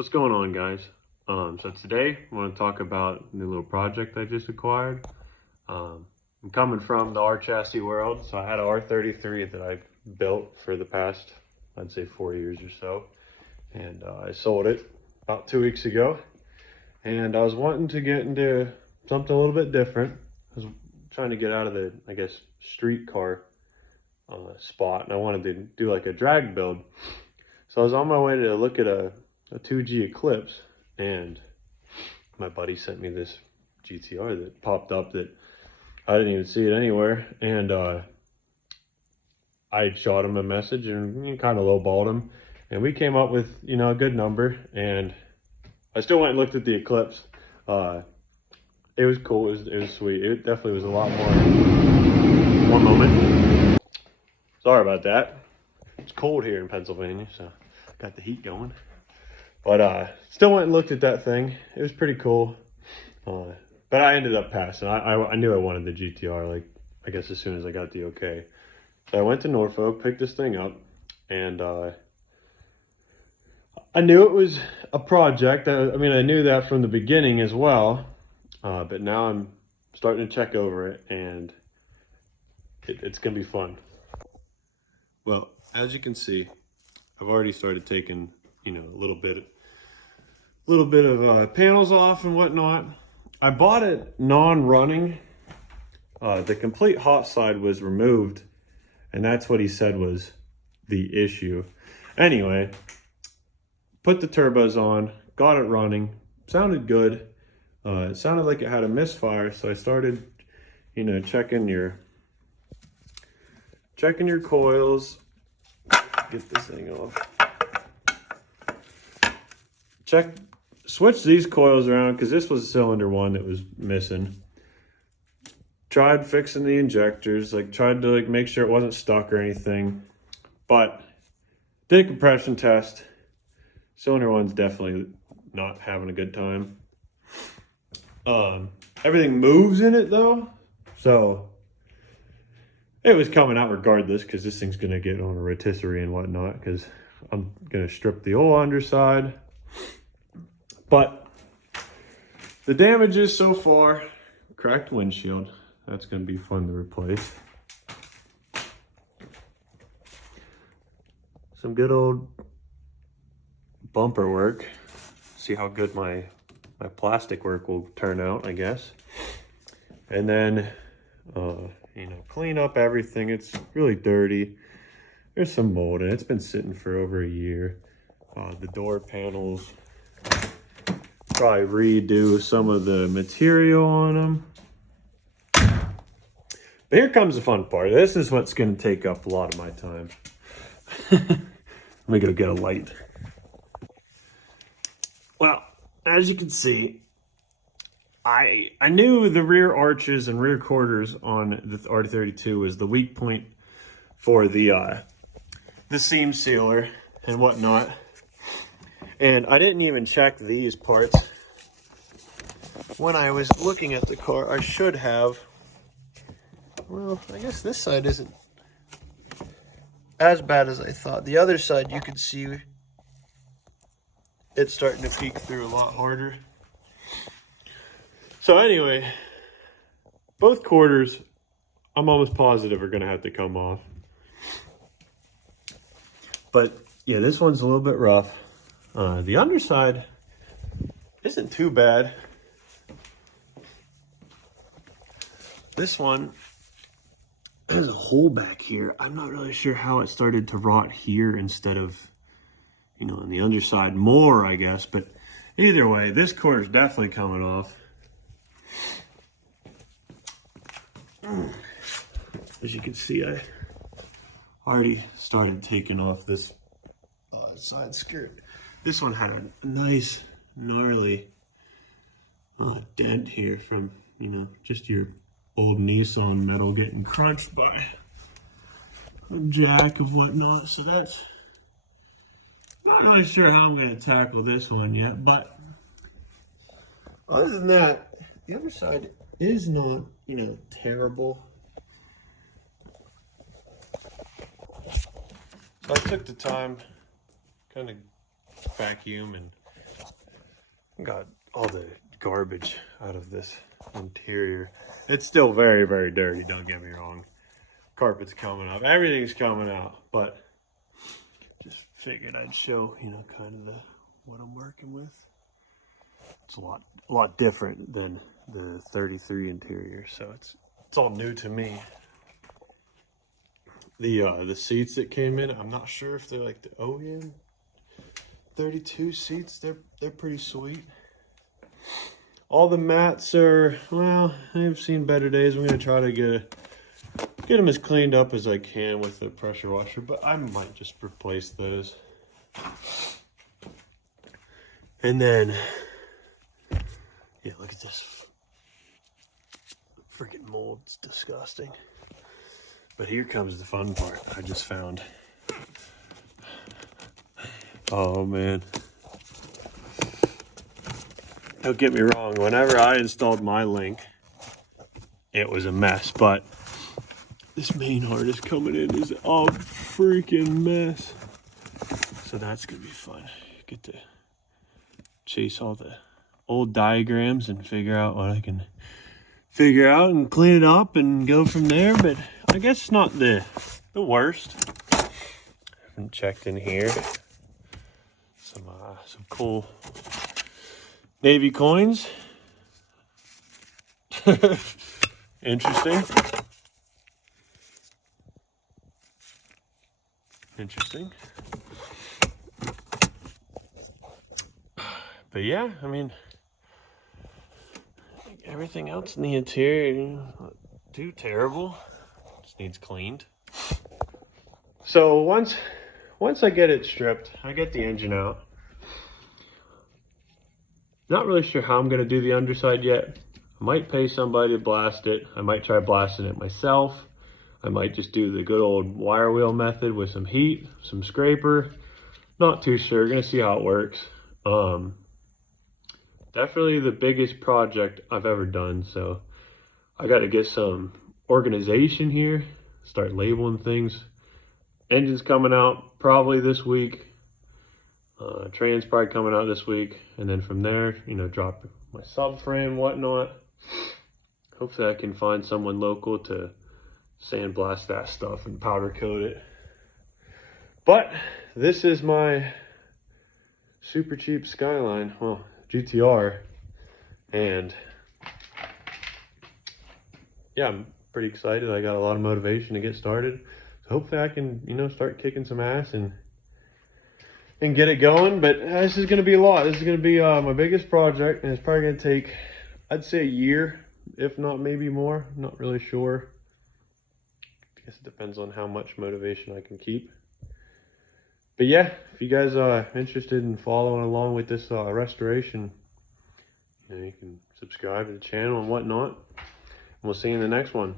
What's going on, guys? So today I want to talk about a new little project I just acquired. I'm coming from the R chassis world, so I had a R33 that I built for the past, I'd say 4 years or so, and I sold it about 2 weeks ago. And I was wanting to get into something a little bit different. I was trying to get out of the, I guess, street car spot, and I wanted to do like a drag build. So I was on my way to look at a 2G Eclipse, and my buddy sent me this GTR that popped up that I didn't even see it anywhere. And I shot him a message and kind of lowballed him, and we came up with, a good number. And I still went and looked at the Eclipse. It was cool. It was sweet. It definitely was a lot more. One moment. Sorry about that. It's cold here in Pennsylvania, so got the heat going. But still went and looked at that thing. It was pretty cool. But I ended up passing. I knew I wanted the GTR, like, I guess as soon as I got the okay. So I went to Norfolk, picked this thing up, and I knew it was a project. I mean, I knew that from the beginning as well. But now I'm starting to check over it, and it's going to be fun. Well, as you can see, I've already started taking, a little bit of panels off and whatnot. I bought it non-running. The complete hot side was removed, and that's what he said was the issue. Anyway, put the turbos on, got it running, sounded good. It sounded like it had a misfire, so I started, checking your coils. Get this thing off. Switch these coils around because this was cylinder 1 that was missing. Tried fixing the injectors, tried to make sure it wasn't stuck or anything. But did a compression test. Cylinder 1's definitely not having a good time. Everything moves in it though, so it was coming out regardless, because this thing's gonna get on a rotisserie and whatnot, because I'm gonna strip the whole underside. But the damages so far: cracked windshield, that's gonna be fun to replace. Some good old bumper work. See how good my plastic work will turn out, I guess. And then, clean up everything. It's really dirty. There's some mold, and it's been sitting for over a year. The door panels, probably redo some of the material on them. But here comes the fun part. This is what's going to take up a lot of my time. Let me go get a light. Well, as you can see, I knew the rear arches and rear quarters on the R32 was the weak point for the seam sealer and whatnot. And I didn't even check these parts when I was looking at the car. I should have. Well, I guess this side isn't as bad as I thought. The other side, you can see it's starting to peek through a lot harder. So anyway, both quarters, I'm almost positive, are going to have to come off. But yeah, this one's a little bit rough. The underside isn't too bad. This one has a hole back here. I'm not really sure how it started to rot here instead of, on the underside more, I guess. But either way, this quarter's definitely coming off. As you can see, I already started taking off this side skirt. This one had a nice, gnarly dent here from, just your old Nissan metal getting crunched by a jack of whatnot. So that's not really sure how I'm going to tackle this one yet. But other than that, the other side is not, terrible. So I took the time, kind of vacuum and Got all the garbage out of this interior. It's still very, very dirty, don't get me wrong. Carpet's coming up, everything's coming out, but just figured I'd show, you know, kind of what I'm working with. It's a lot different than the 33 interior, so it's all new to me. The seats that came in, I'm not sure if they're like the OEM 32 seats. They're pretty sweet. All the mats are, well, I've seen better days. I'm gonna try to get them as cleaned up as I can with the pressure washer, but I might just replace those. And then, yeah, look at this freaking mold. It's disgusting. But here comes the fun part I just found. Oh man. Don't get me wrong, whenever I installed my link, it was a mess, but this main harness coming in is a freaking mess. So that's gonna be fun. Get to chase all the old diagrams and figure out what I can figure out and clean it up and go from there. But I guess it's not the worst. I haven't checked in here. Some cool Navy coins. Interesting. But yeah, I mean, everything else in the interior, not too terrible. Just needs cleaned. So once I get it stripped, I get the engine out. Not really sure how I'm gonna do the underside yet. I might pay somebody to blast it. I might try blasting it myself. I might just do the good old wire wheel method with some heat, some scraper. Not too sure, gonna see how it works. Definitely the biggest project I've ever done, so I gotta get some organization here, start labeling things. Engine's coming out probably this week. Train's probably coming out this week, and then from there, you know, drop my subframe, whatnot. Hopefully I can find someone local to sandblast that stuff and powder coat it. But this is my super cheap Skyline, well, GTR, and yeah, I'm pretty excited. I got a lot of motivation to get started. So hopefully I can, you know, start kicking some ass and get it going. But this is going to be a lot. This is going to be my biggest project, and it's probably going to take, I'd say, a year, if not maybe more. I'm not really sure. I guess it depends on how much motivation I can keep. But yeah, if you guys are interested in following along with this restoration, you know, you can subscribe to the channel and whatnot. And we'll see you in the next one.